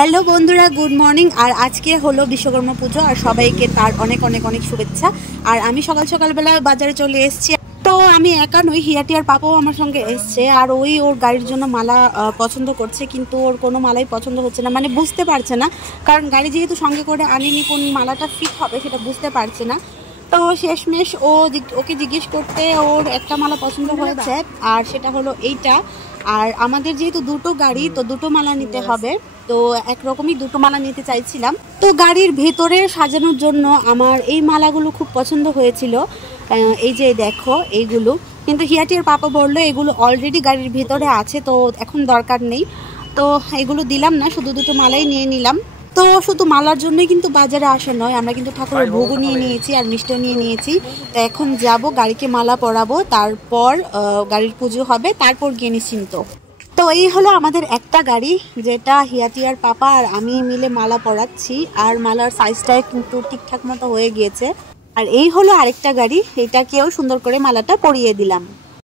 Hello বন্ধুরা, good morning. আর আজকে হলো বিশ্বকর্মা পুজো, আর সবাইকে তার অনেক অনেক অনেক শুভেচ্ছা। আর আমি সকালবেলা বাজারে চলে এসেছি। তো আমি একা নই, হিয়াটি আর পাপাও আমার সঙ্গে এসছে। আর ওর গাড়ির জন্য মালা পছন্দ করছে, কিন্তু ওর কোনো মালাই পছন্দ হচ্ছে না, মানে বুঝতে পারছে না। কারণ গাড়ি যেহেতু সঙ্গে করে আনিনি, কোন মালাটা ফিট হবে সেটা বুঝতে পারছে না। তো শেষমেশ ওকে জিজ্ঞেস করতে ওর একটা মালা পছন্দ হয়েছে, আর সেটা হলো এইটা। আর আমাদের যেহেতু দুটো গাড়ি, তো দুটো মালা নিতে হবে। তো একরকমই দুটো মালা নিতে চাইছিলাম। তো গাড়ির ভেতরে সাজানোর জন্য আমার এই মালাগুলো খুব পছন্দ হয়েছিল। এই যে দেখো এইগুলো, কিন্তু হিয়াটির পাপা বললো এগুলো অলরেডি গাড়ির ভেতরে আছে, তো এখন দরকার নেই। তো এগুলো দিলাম না, শুধু দুটো মালাই নিয়ে নিলাম। তো শুধু মালার জন্যই কিন্তু বাজারে আসা নয়, আমরা কিন্তু ঠাকুরের ভোগও নিয়ে নিয়েছি আর মিষ্টিও নিয়ে নিয়েছি। তো এখন যাব, গাড়িকে মালা পরাবো, তারপর গাড়ির পুজো হবে, তারপর গিয়ে নিশ্চিন্ত। তো এই হলো আমাদের একটা গাড়ি, যেটা হিয়াটি আর পাপা আর আমি মিলে মালা পরাচ্ছি। আর মালার সাইজটা কিন্তু ঠিকঠাক মতো হয়ে গিয়েছে। আর এই হলো আরেকটা গাড়ি, এটাকেও সুন্দর করে মালাটা পরিয়ে দিলাম।